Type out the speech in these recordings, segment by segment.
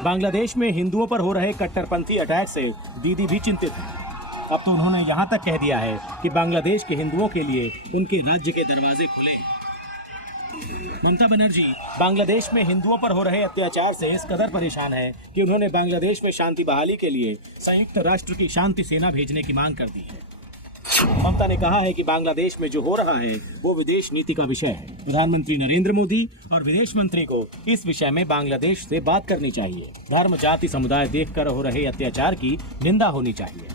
बांग्लादेश में हिंदुओं पर हो रहे कट्टरपंथी अटैक से दीदी भी चिंतित हैं। अब तो उन्होंने यहाँ तक कह दिया है कि बांग्लादेश के हिंदुओं के लिए उनके राज्य के दरवाजे खुले हैं। ममता बनर्जी बांग्लादेश में हिंदुओं पर हो रहे अत्याचार से इस कदर परेशान है कि उन्होंने बांग्लादेश में शांति बहाली के लिए संयुक्त राष्ट्र की शांति सेना भेजने की मांग कर दी है। ममता ने कहा है कि बांग्लादेश में जो हो रहा है वो विदेश नीति का विषय है। प्रधानमंत्री नरेंद्र मोदी और विदेश मंत्री को इस विषय में बांग्लादेश से बात करनी चाहिए। धर्म जाति समुदाय देखकर हो रहे अत्याचार की निंदा होनी चाहिए।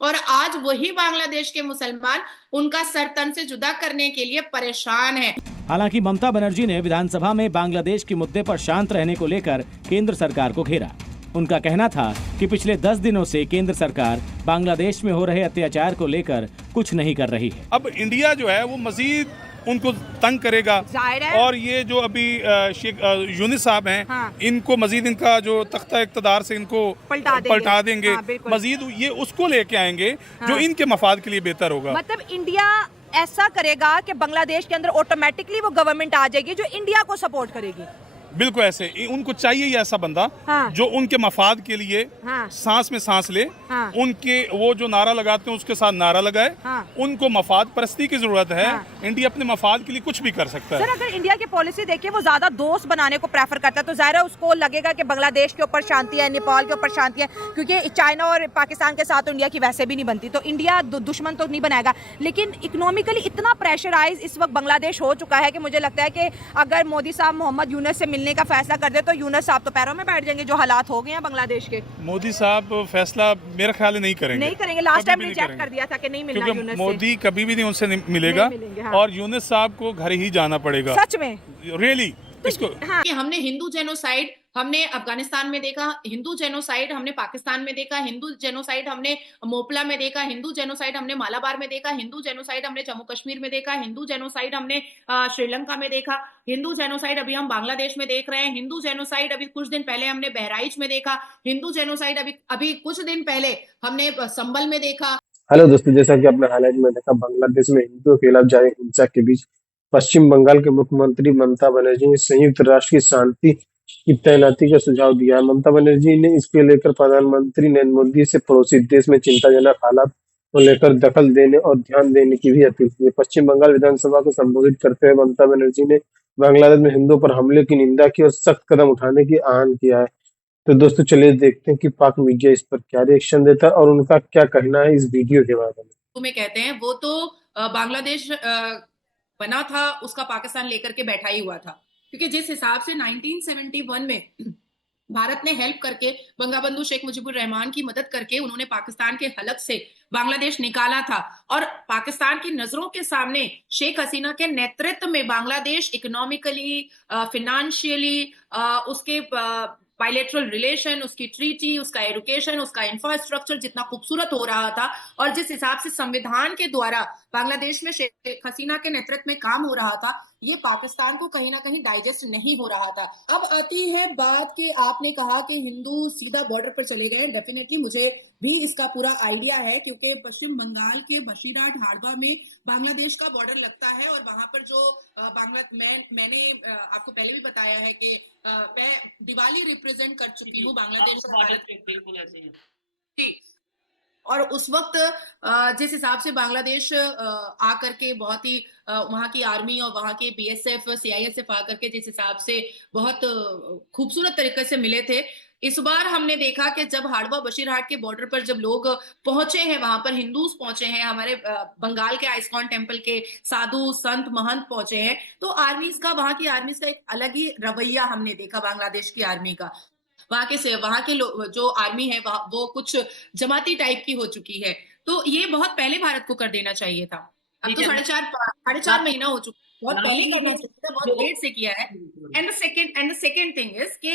और आज वही बांग्लादेश के मुसलमान उनका सर तन से जुदा करने के लिए परेशान है। हालांकि ममता बनर्जी ने विधानसभा में बांग्लादेश के मुद्दे पर शांत रहने को लेकर केंद्र सरकार को घेरा। उनका कहना था कि पिछले 10 दिनों से केंद्र सरकार बांग्लादेश में हो रहे अत्याचार को लेकर कुछ नहीं कर रही है। अब इंडिया जो है वो मजीद उनको तंग करेगा और ये जो अभी शेख यूनिस साहब हैं, हाँ। इनको मजीद इनका जो तख्ता इक़्तिदार से इनको पलटा देंगे, हाँ, मजीद ये उसको लेके आएंगे, हाँ। जो इनके मफाद के लिए बेहतर होगा। मतलब इंडिया ऐसा करेगा कि बांग्लादेश के अंदर ऑटोमेटिकली वो गवर्नमेंट आ जाएगी जो इंडिया को सपोर्ट करेगी। बिल्कुल ऐसे उनको चाहिए ही ऐसा बंदा, हाँ। जो उनके मफाद के लिए, हाँ। सांस में सांस ले, हाँ। उनके वो जो नारा लगाते हैं उसके साथ नारा लगाए, हाँ। उनको मफाद परस्ती की जरूरत है, हाँ। इंडिया अपने मफाद के लिए कुछ भी कर सकता है। सर अगर इंडिया की पॉलिसी देखें वो ज्यादा दोस्त बनाने को प्रेफर करता है तो जाहिर है उसको लगेगा कि बांग्लादेश के ऊपर शांति है, नेपाल के ऊपर शांति है, क्योंकि चाइना और पाकिस्तान के साथ इंडिया की वैसे भी नहीं बनती, तो इंडिया दुश्मन तो नहीं बनाएगा। लेकिन इकोनॉमिकली इतना प्रेशराइज इस वक्त बांग्लादेश हो चुका है कि मुझे लगता है कि अगर मोदी साहब मोहम्मद यूनुस से मिलने का फैसला कर दे तो यूनुस साहब तो पैरों में बैठ जाएंगे। जो हालात हो गए हैं बांग्लादेश के, मोदी साहब फैसला मेरे ख्याल में नहीं करेंगे। लास्ट टाइम रिजेक्ट कर दिया था कि नहीं मिलना यूनुस से। मोदी कभी भी नहीं उनसे मिलेगा, हाँ। और यूनुस साहब को घर ही जाना पड़ेगा। सच में रियली इसको, हाँ। कि हमने हिंदू जेनोसाइड हमने अफगानिस्तान में देखा, हिंदू जेनोसाइड हमने पाकिस्तान में देखा, हिंदू जेनोसाइड हमने मोपला में देखा, हिंदू जेनोसाइड हमने मालाबार में देखा, हिंदू जेनोसाइड हमने जम्मू कश्मीर में देखा, हिंदू जेनोसाइड हमने श्रीलंका में देखा, हिंदू जेनोसाइड अभी हम बांग्लादेश में देख रहे हैं, हिंदू जेनोसाइड अभी कुछ दिन पहले हमने बहराइच में देखा, हिंदू जेनोसाइड अभी कुछ दिन पहले हमने संबल में देखा। हेलो दोस्तों, जैसा कि आपने हाईलाइट में देखा, बांग्लादेश में हिंदुओं के खिलाफ जारी हिंसा के बीच पश्चिम बंगाल के मुख्यमंत्री ममता बनर्जी ने संयुक्त राष्ट्र की शांति की तैनाती का सुझाव दिया है। ममता बनर्जी ने इसके लेकर प्रधानमंत्री नरेंद्र मोदी से पड़ोसी देश में चिंताजनक हालात को लेकर दखल देने और ध्यान देने की भी अपील की है। पश्चिम बंगाल विधानसभा को संबोधित करते हुए ममता बनर्जी ने बांग्लादेश में हिंदुओं पर हमले की निंदा की और सख्त कदम उठाने की आह्वान किया है। तो दोस्तों चलिए देखते हैं कि पाक मीडिया इस पर क्या रिएक्शन देता है और उनका क्या कहना है इस वीडियो के बारे में। तुम्हें कहते हैं वो तो बांग्लादेश बना था, उसका पाकिस्तान लेकर के बैठा ही हुआ था, क्योंकि जिस हिसाब से 1971 में भारत ने हेल्प करके बंगाबंधु शेख मुजीबुर रहमान की मदद करके उन्होंने पाकिस्तान के हलक से बांग्लादेश निकाला था, और पाकिस्तान की नजरों के सामने शेख हसीना के नेतृत्व में बांग्लादेश इकोनॉमिकली, फिनेंशियली, उसके बायलैटरल रिलेशन, उसकी ट्रीटी, उसका एजुकेशन, उसका इंफ्रास्ट्रक्चर जितना खूबसूरत हो रहा था, और जिस हिसाब से संविधान के द्वारा बांग्लादेश में शेख हसीना के नेतृत्व में काम हो रहा था, ये पाकिस्तान को कहीं ना कहीं डाइजेस्ट नहीं हो रहा था। अब आती है बात कि आपने कहा कि हिंदू सीधा बॉर्डर पर चले गए। डेफिनेटली मुझे भी इसका पूरा आइडिया है, क्योंकि पश्चिम बंगाल के बशीरहाट हाड़वा में बांग्लादेश का बॉर्डर लगता है, और वहां पर जो मैंने आपको पहले भी बताया है कि मैं दिवाली रिप्रेजेंट कर चुकी हूँ बांग्लादेश ठीक। और उस वक्त जिस हिसाब से बांग्लादेश आकर के बहुत ही वहां की आर्मी और वहां के बीएसएफ, सीआईएसएफ आकर के जिस हिसाब से बहुत खूबसूरत तरीके से मिले थे, इस बार हमने देखा कि जब हाड़वा बशीरहाट के बॉर्डर पर जब लोग पहुंचे हैं, वहां पर हिंदूज पहुंचे हैं, हमारे बंगाल के आइस्कॉन टेम्पल के साधु संत महंत पहुंचे हैं, तो आर्मीज का, वहां की आर्मीज का एक अलग ही रवैया हमने देखा बांग्लादेश की आर्मी का। वहां के जो आर्मी है वो कुछ जमाती टाइप की हो चुकी है, तो ये बहुत पहले भारत को कर देना चाहिए था। अब तो साढ़े चार महीना हो चुका, बहुत पहले करना चाहिए था, बहुत लेट से किया है। And the second thing is कि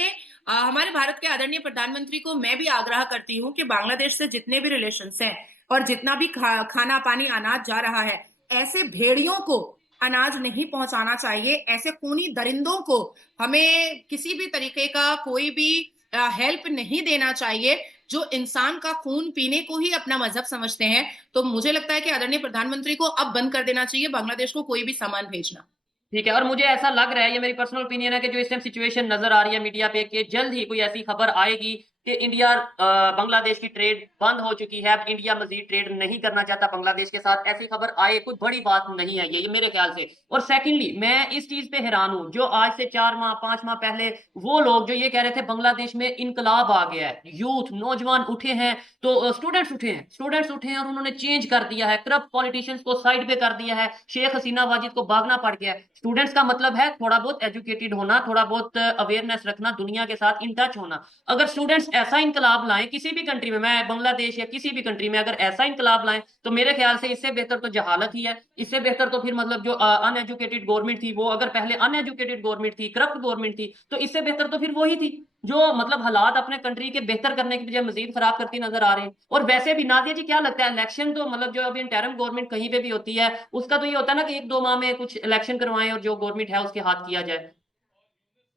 हमारे भारत के आदरणीय प्रधानमंत्री को मैं भी आग्रह करती हूँ कि बांग्लादेश से जितने भी रिलेशंस हैं और जितना भी खाना पानी अनाज जा रहा है, ऐसे भेड़ियों को अनाज नहीं पहुंचाना चाहिए। ऐसे खूनी दरिंदों को हमें किसी भी तरीके का कोई भी हेल्प नहीं देना चाहिए, जो इंसान का खून पीने को ही अपना मजहब समझते हैं, तो मुझे लगता है कि आदरणीय प्रधानमंत्री को अब बंद कर देना चाहिए बांग्लादेश को कोई भी सामान भेजना। ठीक है, और मुझे ऐसा लग रहा है, ये मेरी पर्सनल ओपिनियन है कि जो इस टाइम सिचुएशन नजर आ रही है मीडिया पे कि जल्द ही कोई ऐसी खबर आएगी कि इंडिया बांग्लादेश की ट्रेड बंद हो चुकी है, अब इंडिया मजीद ट्रेड नहीं करना चाहता बांग्लादेश के साथ। ऐसी खबर आए कोई बड़ी बात नहीं है ये मेरे ख्याल से। और सेकंडली मैं इस चीज पे हैरान हूं, जो आज से 4 माह 5 माह पहले वो लोग जो ये कह रहे थे बांग्लादेश में इनकलाब आ गया है, यूथ नौजवान उठे हैं, तो स्टूडेंट्स उठे हैं और उन्होंने चेंज कर दिया है, करप्ट पॉलिटिशियंस को साइड पे कर दिया है, शेख हसीना वाजिद को भागना पड़ गया है। स्टूडेंट्स का मतलब है थोड़ा बहुत एजुकेटेड होना, थोड़ा बहुत अवेयरनेस रखना, दुनिया के साथ इन टच होना। अगर स्टूडेंट्स ऐसा इनकलाब लाएं किसी भी कंट्री में, मैं बांग्लादेश या किसी भी कंट्री में अगर ऐसा इनकलाब लाएं, तो मेरे ख्याल से इससे बेहतर तो जहालत ही है। इससे बेहतर तो फिर मतलब जो अनएजुकेटेड गवर्नमेंट थी, वो अगर पहले अनएजुकेटेड गवर्नमेंट थी, करप्ट गवर्नमेंट थी, तो इससे बेहतर तो फिर वही थी जो मतलब हालात अपने कंट्री के बेहतर करने की बजाय मजीद खराब करती नजर आ रहे हैं। और वैसे भी नादिया जी क्या लगता है, इलेक्शन तो मतलब जो अभी इंटरिम गवर्नमेंट कहीं पे भी होती है, उसका तो ये होता है ना कि 1-2 माह में कुछ इलेक्शन करवाएं और जो गवर्नमेंट है उसके हाथ किया जाए।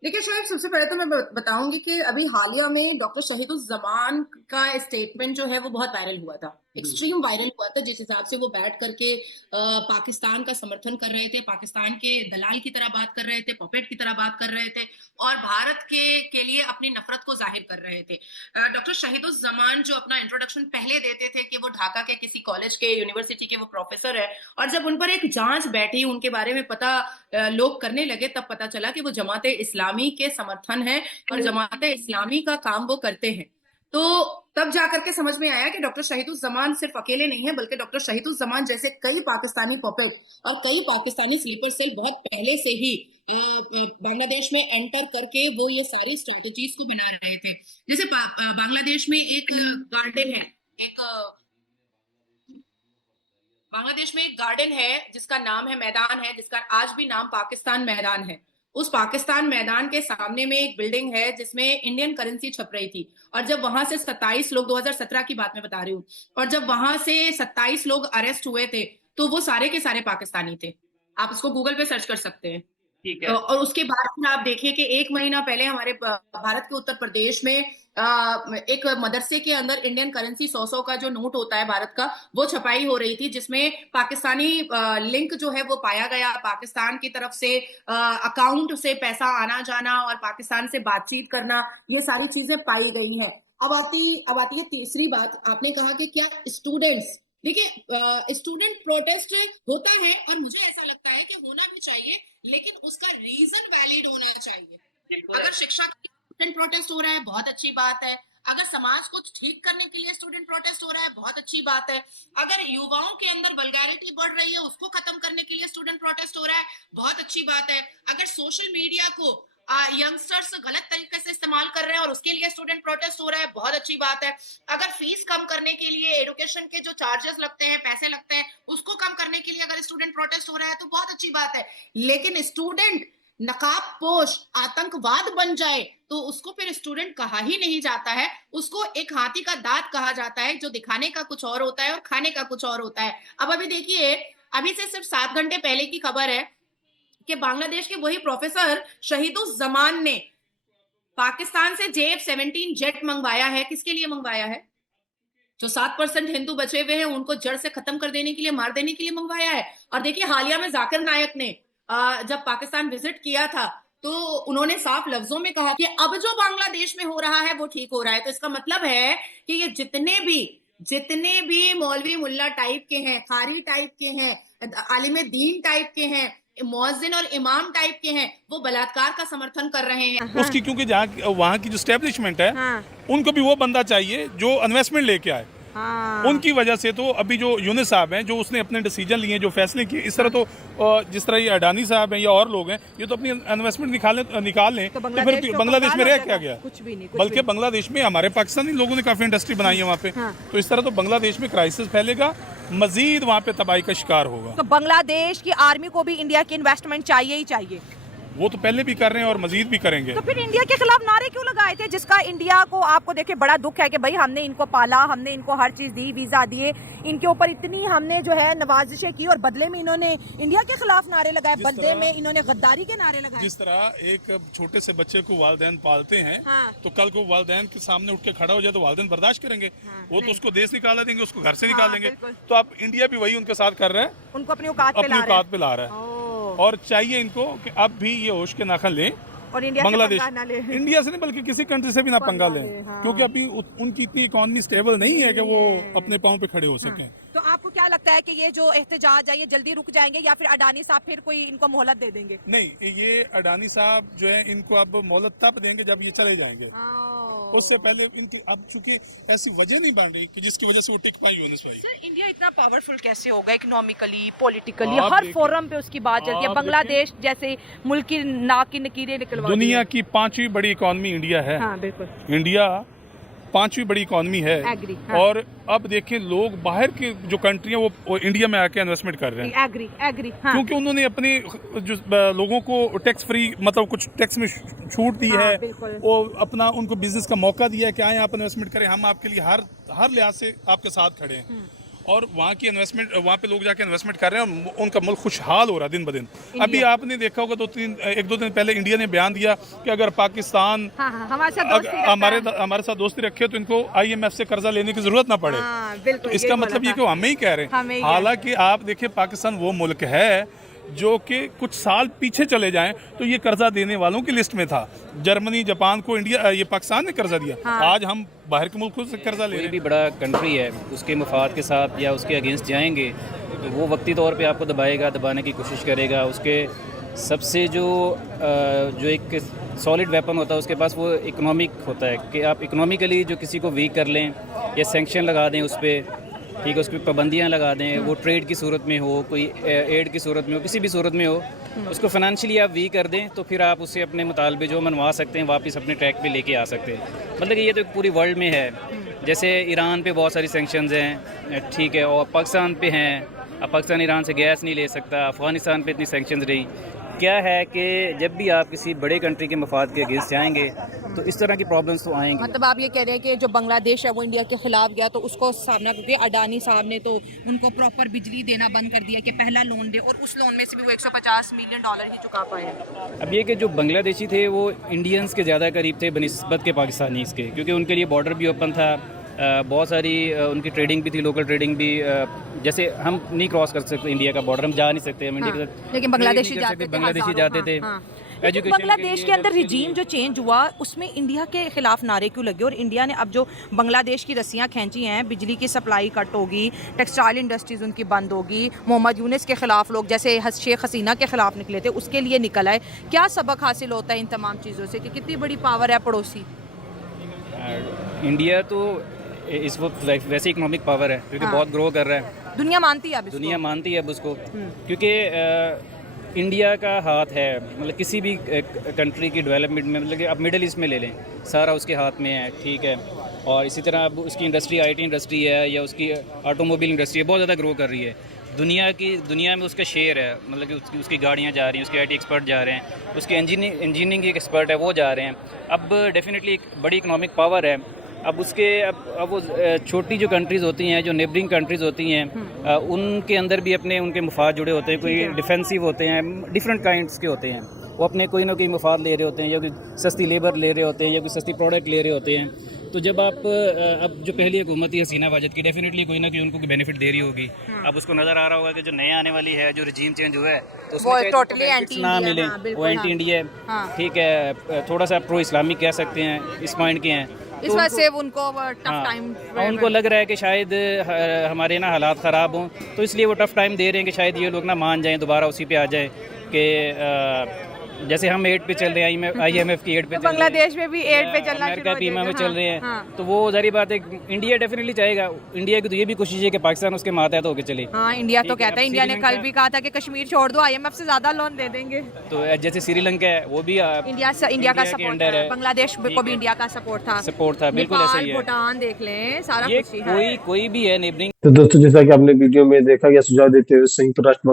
देखिए शायद सबसे पहले तो मैं बताऊंगी कि अभी हालिया में डॉक्टर शहीदुज़्ज़मान का स्टेटमेंट जो है वो बहुत वायरल हुआ था, एक्सट्रीम वायरल हुआ था, जिस हिसाब से वो बैठ करके पाकिस्तान का समर्थन कर रहे थे, पाकिस्तान के दलाल की तरह बात कर रहे थे, पपेट की तरह बात कर रहे थे और भारत के लिए अपनी नफरत को जाहिर कर रहे थे। डॉक्टर शहीदुज़्ज़मान जो अपना इंट्रोडक्शन पहले देते थे कि वो ढाका के किसी कॉलेज के यूनिवर्सिटी के वो प्रोफेसर है, और जब उन पर एक जांच बैठी उनके बारे में पता लोग करने लगे, तब पता चला कि वो जमाते इस्लामी के समर्थन है और जमाते इस्लामी का काम वो करते हैं। तो तब जाकर के समझ में आया कि डॉक्टर शहीदुज़्ज़मान सिर्फ अकेले नहीं है, बल्कि डॉक्टर शहीदुज़्ज़मान जैसे कई पाकिस्तानी पपेट और कई पाकिस्तानी स्लीपर सेल बहुत पहले से ही बांग्लादेश में एंटर करके वो ये सारी स्ट्रेटेजीज को बना रहे थे। जैसे बांग्लादेश में एक गार्डन है, बांग्लादेश में एक गार्डन है जिसका नाम है, मैदान है जिसका आज भी नाम पाकिस्तान मैदान है। उस पाकिस्तान मैदान के सामने में एक बिल्डिंग है जिसमें इंडियन करेंसी छप रही थी, और जब वहां से 27 लोग, 2017 की बात मैं बता रही हूँ, और जब वहां से 27 लोग अरेस्ट हुए थे तो वो सारे के सारे पाकिस्तानी थे। आप इसको गूगल पे सर्च कर सकते हैं। ठीक है। और उसके बाद आप देखिए कि 1 महीना पहले हमारे भारत के उत्तर प्रदेश में एक मदरसे के अंदर इंडियन करेंसी 100 का जो नोट होता है भारत का, वो छपाई हो रही थी, जिसमें पाकिस्तानी लिंक जो है वो पाया गया, पाकिस्तान की तरफ से अकाउंट से पैसा आना जाना और पाकिस्तान से बातचीत करना, ये सारी चीजें पाई गई हैं। अब आती है तीसरी बात, आपने कहा कि क्या स्टूडेंट्स, देखिए स्टूडेंट प्रोटेस्ट होता है और मुझे ऐसा लगता है कि होना भी चाहिए, लेकिन उसका रीजन वैलिड होना चाहिए। अगर शिक्षा के स्टूडेंट प्रोटेस्ट हो रहा है, बहुत अच्छी बात है। अगर समाज को ठीक करने के लिए स्टूडेंट प्रोटेस्ट हो रहा है, बहुत अच्छी बात है। अगर युवाओं के अंदर वल्गैरिटी बढ़ रही है, उसको खत्म करने के लिए स्टूडेंट प्रोटेस्ट हो रहा है, बहुत अच्छी बात है। अगर सोशल मीडिया को यंगस्टर्स गलत तरीके से इस्तेमाल कर रहे हैं और उसके लिए स्टूडेंट प्रोटेस्ट हो रहा है, बहुत अच्छी बात है। अगर फीस कम करने के लिए, एजुकेशन के जो चार्जेस लगते हैं, पैसे लगते हैं, उसको कम करने के लिए अगर स्टूडेंट प्रोटेस्ट हो रहा है तो बहुत अच्छी बात है। लेकिन स्टूडेंट नकाब पोश आतंकवाद बन जाए तो उसको फिर स्टूडेंट कहा ही नहीं जाता है, उसको एक हाथी का दांत कहा जाता है, जो दिखाने का कुछ और होता है और खाने का कुछ और होता है। अब अभी देखिए, अभी से सिर्फ 7 घंटे पहले की खबर है कि बांग्लादेश के वही प्रोफेसर शहीदुज़्ज़मान ने पाकिस्तान से JF-17 जेट मंगवाया है। किसके लिए मंगवाया है? जो 7% हिंदू बचे हुए हैं उनको जड़ से खत्म कर देने के लिए, मार देने के लिए मंगवाया है। और देखिए हालिया में जाकिर नायक ने जब पाकिस्तान विजिट किया था तो उन्होंने साफ लफ्जों में कहा कि अब जो बांग्लादेश में हो रहा है वो ठीक हो रहा है। तो इसका मतलब है कि ये जितने भी मौलवी मुल्ला टाइप के हैं, खारी टाइप के हैं, आलिम दीन टाइप के हैं, मुअज्जिन और इमाम टाइप के हैं, वो बलात्कार का समर्थन कर रहे हैं। उसकी क्योंकि जहाँ वहाँ की जो स्टैब्लिशमेंट है, उनको भी वो बंदा चाहिए जो इन्वेस्टमेंट लेके आए। उनकी वजह से तो अभी जो यूनिस साहब हैं, जो उसने अपने डिसीजन लिए, जो फैसले किए, इस तरह तो जिस तरह ये अडानी साहब हैं या और लोग हैं, ये तो अपनी इन्वेस्टमेंट निकाल लें तो फिर बांग्लादेश में रह क्या गया? कुछ भी नहीं। बल्कि बांग्लादेश में हमारे पाकिस्तानी लोगों ने काफी इंडस्ट्री बनाई है वहाँ पे। तो इस तरह तो बांग्लादेश में क्राइसिस फैलेगा, मजीद वहाँ पे तबाही का शिकार होगा। तो बांग्लादेश की आर्मी को भी इंडिया की इन्वेस्टमेंट चाहिए ही चाहिए। वो तो पहले भी कर रहे हैं और मजीद भी करेंगे। तो फिर इंडिया के खिलाफ नारे क्यों लगाए थे, जिसका इंडिया को आपको देखिए बड़ा दुख है कि भाई हमने इनको पाला, हमने इनको हर चीज दी, वीजा दिए, इनके ऊपर इतनी हमने जो है नवाजिशें की और बदले में इन्होंने इंडिया के खिलाफ नारे लगाए, बदले में इन्होंने गद्दारी के नारे लगाए। जिस तरह एक छोटे से बच्चे को वालिदैन पालते हैं, हाँ। तो कल को वालिदैन के सामने उठ के खड़ा हो जाए तो वालिदैन बर्दाश्त करेंगे, हाँ, वो तो उसको देश निकाला देंगे, उसको घर से निकाल हाँ, देंगे। बिल्कुल। तो अब इंडिया भी वही उनके साथ कर रहा है, उनको अपनी औकात पे अपनी ला रहे औकात पे ला रहा है। हैं। और चाहिए इनको कि अब भी ये होश के नाखन लें, और इंडिया बांग्लादेश, से पंगा ना ले। इंडिया से नहीं बल्कि किसी कंट्री से भी ना पंगा लें, हाँ। क्योंकि अभी उनकी इतनी इकोनॉमी स्टेबल नहीं है कि वो अपने पाँव पे खड़े हो सकें। तो आपको क्या लगता है कि ये जो एहतजाज है ये जल्दी रुक जाएंगे या फिर अडानी साहब फिर कोई इनको मोहलत दे देंगे? नहीं, ये अडानी साहब जो है इनको अब मोहलत तब देंगे जब ये चले जाएंगे। उससे पहले इनकी अब चूंकि ऐसी वजह नहीं बन रही कि जिसकी वजह से वो टिक पाई यूनिस भाई। सर, इंडिया इतना पावरफुल कैसे होगा इकोनॉमिकली, पॉलिटिकली, आप हर देखिए- फोरम पे उसकी बात चलती है। आप बांग्लादेश जैसे मुल्क की नाक की नकीरें निकलवा दुनिया की 5वीं बड़ी इकोनॉमी इंडिया है। हाँ बिल्कुल, इंडिया 5वीं बड़ी इकोनॉमी है। एग्री, हाँ। और अब देखें लोग बाहर के जो कंट्री है वो इंडिया में आके इन्वेस्टमेंट कर रहे हैं, एग्री एग्री, हाँ। क्योंकि उन्होंने अपने जो लोगों को टैक्स फ्री मतलब कुछ टैक्स में छूट दी हाँ, है, बिल्कुल। वो अपना उनको बिजनेस का मौका दिया है कि आए आप इन्वेस्टमेंट करें, हम आपके लिए हर लिहाज से आपके साथ खड़े हैं। और वहाँ की इन्वेस्टमेंट, वहाँ पे लोग जाके इन्वेस्टमेंट कर रहे हैं और उनका मुल्क खुशहाल हो रहा है दिन ब दिन। अभी आपने देखा होगा एक दो दिन पहले इंडिया ने बयान दिया कि अगर पाकिस्तान हाँ, हाँ, हमारे साथ दोस्ती रखता है। हमारे साथ दोस्ती रखे तो इनको IMF से कर्जा लेने की जरूरत ना पड़े। हाँ, बिल्कुल, तो इसका यही मतलब बोला ये था। कि हमें ही कह रहे हमें ही हैं। हालांकि आप देखिए पाकिस्तान वो मुल्क है जो कि कुछ साल पीछे चले जाएं तो ये कर्जा देने वालों की लिस्ट में था। जर्मनी, जापान को इंडिया, ये पाकिस्तान ने कर्जा दिया। हाँ। आज हम बाहर के मुल्कों से कर्जा ले रहे कोई हैं। भी बड़ा कंट्री है उसके मफाद के साथ या उसके अगेंस्ट जाएंगे तो वो वक्ती तौर पे आपको दबाने की कोशिश करेगा। उसके सबसे जो एक सॉलिड वेपन होता है उसके पास वो इकोनॉमिक होता है कि आप इकोनॉमिकली जो किसी को वीक कर लें या सेंक्शन लगा दें उस पर, ठीक है, उस पर पाबंदियाँ लगा दें, वो ट्रेड की सूरत में हो, कोई एड की सूरत में हो, किसी भी सूरत में हो, उसको फाइनेंशियली आप वीक कर दें तो फिर आप उससे अपने मुतालबे जो मनवा सकते हैं वापस अपने ट्रैक पे लेके आ सकते हैं। मतलब कि ये तो पूरी वर्ल्ड में है। जैसे ईरान पे बहुत सारी सैंक्शंस हैं, ठीक है, और पाकिस्तान पे हैं। अब पाकिस्तान ईरान से गैस नहीं ले सकता, अफ़गानिस्तान पे इतनी सैंक्शंस रही। क्या है कि जब भी आप किसी बड़े कंट्री के मफाद के अगेंस्ट जाएंगे तो इस तरह की प्रॉब्लम्स तो आएंगी। मतलब आप ये कह रहे हैं कि जो बांग्लादेश है वो इंडिया के खिलाफ गया तो उसको सामना करके अडानी साहब ने तो उनको प्रॉपर बिजली देना बंद कर दिया कि पहला लोन दे, और उस लोन में से भी वो $150 मिलियन ही चुका पाए हैं। अब ये कि जो बांग्लादेशी थे वो इंडियंस के ज़्यादा करीब थे बनिस्बत के पाकिस्तानीज़ के, क्योंकि उनके लिए बॉर्डर भी ओपन था, बहुत सारी उनकी ट्रेडिंग भी थी, लोकल ट्रेडिंग भी। जैसे हम नहीं क्रॉस कर सकते इंडिया का बॉर्डर, हम जा नहीं सकते, हम इंडिया के साथ, लेकिन बांग्लादेशी trade नहीं कर सकते, जाते थे, बांग्लादेशी जाते थे। लेकिन बांग्लादेश के अंदर रिजीम जो चेंज हुआ उसमें इंडिया के खिलाफ नारे क्यों लगे? और इंडिया ने अब जो बांग्लादेश की रस्सियां खींची हैं, बिजली की सप्लाई कट होगी, टेक्सटाइल इंडस्ट्रीज उनकी बंद होगी, मोहम्मद यूनिस के खिलाफ लोग जैसे शेख हसीना के खिलाफ निकले थे उसके लिए निकल आए। क्या सबक हासिल होता है इन तमाम चीज़ों से कि कितनी बड़ी पावर है पड़ोसी? इंडिया तो इस वक्त वैसे इकोनॉमिक पावर है क्योंकि बहुत ग्रो कर रहा है, दुनिया मानती है अब इसको। दुनिया मानती है अब उसको, क्योंकि इंडिया का हाथ है, मतलब किसी भी कंट्री की डेवलपमेंट में, मतलब कि आप मिडिल ईस्ट में ले लें, सारा उसके हाथ में है, ठीक है। और इसी तरह अब उसकी इंडस्ट्री IT इंडस्ट्री है या उसकी ऑटोमोबाइल इंडस्ट्री है, बहुत ज़्यादा ग्रो कर रही है। दुनिया में उसका शेयर है, मतलब कि उसकी गाड़ियाँ जा रही हैं, उसके IT एक्सपर्ट जा रहे हैं, उसके इंजीनियरिंग के एक्सपर्ट है वो जा रहे हैं। अब डेफिनेटली एक बड़ी इकोनॉमिक पावर है। अब वो छोटी जो कंट्रीज़ होती हैं, जो नेबरिंग कंट्रीज़ होती हैं, उनके अंदर भी अपने उनके मफाद जुड़े होते हैं, कोई डिफेंसिव होते हैं, डिफरेंट काइंड्स के होते हैं, वो अपने कोई ना कोई मफाद ले रहे होते हैं, या कोई सस्ती लेबर ले रहे होते हैं, या कोई सस्ती प्रोडक्ट ले रहे होते हैं। तो जब आप अब जो पहली हुकूमत थी हसीना वाजिद की, डेफिनेटली कोई ना कोई उनको बेनिफिट दे रही होगी। अब उसको नज़र आ रहा होगा कि जो नया आने वाली है, जो रजीम चेंज हुआ है, तो उसमें वो शायद totally benefits anti-India, ना मिले, हाँ, बिल्कुल, वो एंटी इंडिया है, हाँ। ठीक है, थोड़ा सा प्रो इस्लामिक कह सकते हैं, इस माइंड के हैं। इस वजह से उनको टफ टाइम, उनको लग रहा है कि शायद हमारे ना हालात ख़राब हों, तो इसलिए वो टफ टाइम दे रहे हैं कि शायद ये लोग ना मान जाएं, दोबारा उसी पे आ जाए कि जैसे हम 8 पे चल रहे हैं, IMF की 8 पे, बांग्लादेश में भी 8 पे चलना अमेरिका शुरू हो बीमा में जाएगा। चल रहे हैं, हाँ। तो वो जारी बात है इंडिया डेफिनेटली चाहेगा। इंडिया की तो ये भी कोशिश है कि पाकिस्तान उसके मातहत होके चले। हाँ, इंडिया तो ठीक है, कहता है, अब इंडिया ने कल श्रीलंका- भी कहा था कि कश्मीर छोड़ दो, IMF से ज्यादा लोन दे देंगे। तो जैसे श्रीलंका है वो भी इंडिया का के सपोर्ट अंडर है, बांग्लादेश को भी है। इंडिया का सपोर्ट था, सपोर्ट था, बिल्कुल ऐसा ही है। भूटान देख लें, सारा ये कुछ ही है। कोई भी है नेबरिंग। तो दोस्तों, जैसा कि आपने वीडियो में देखा, या सुझाव देते हुए संयुक्त राष्ट्र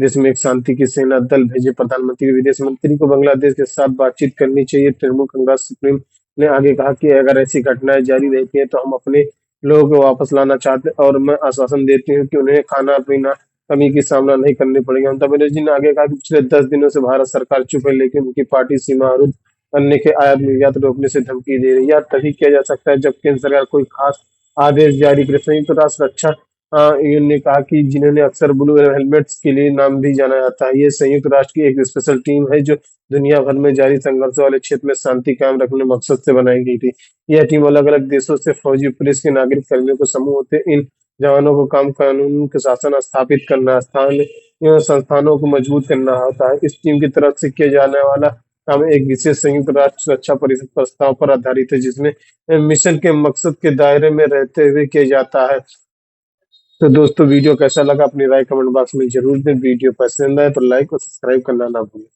देश में एक शांति की सेना दल भेजे। प्रधानमंत्री विदेश मंत्री को बांग्लादेश के साथ बातचीत करनी चाहिए। तृणमूल कांग्रेस सुप्रीम ने आगे कहा कि अगर ऐसी घटनाएं जारी रहती हैं तो हम अपने लोगों को वापस लाना चाहते हैं और मैं आश्वासन देती हूँ कि उन्हें खाना पीना कमी की सामना नहीं करनी पड़ेगी। ममता बनर्जी ने आगे कहा कि पिछले 10 दिनों से भारत सरकार चुप है, लेकिन उनकी पार्टी सीमा अवरुद्ध करने के आयात निर्यात रोकने से धमकी दे रही है। यह तभी किया जा सकता है जब केंद्र सरकार कोई खास आदेश जारी करे। संयुक्त राष्ट्र रक्षा यूनियन ने कहा कि जिन्होंने अक्सर ब्लू हेलमेट्स के लिए नाम भी जाना जाता है, ये संयुक्त राष्ट्र की एक स्पेशल टीम है जो दुनिया भर में जारी संघर्ष वाले क्षेत्र में शांति कायम रखने मकसद से बनाई गई थी। यह टीम अलग अलग देशों से फौजी, पुलिस के नागरिक कर्मियों को समूह होते इन जवानों को काम कानून के शासन स्थापित करना, स्थानीय संस्थानों को मजबूत करना होता है। इस टीम की तरफ से किया जाने वाला काम एक विशेष संयुक्त राष्ट्र सुरक्षा परिषद प्रस्ताव पर आधारित है, जिसमें मिशन के मकसद के दायरे में रहते हुए किया जाता है। तो दोस्तों वीडियो कैसा लगा अपनी राय कमेंट बॉक्स में जरूर दें। वीडियो पसंद आए तो लाइक और सब्सक्राइब करना ना भूलें।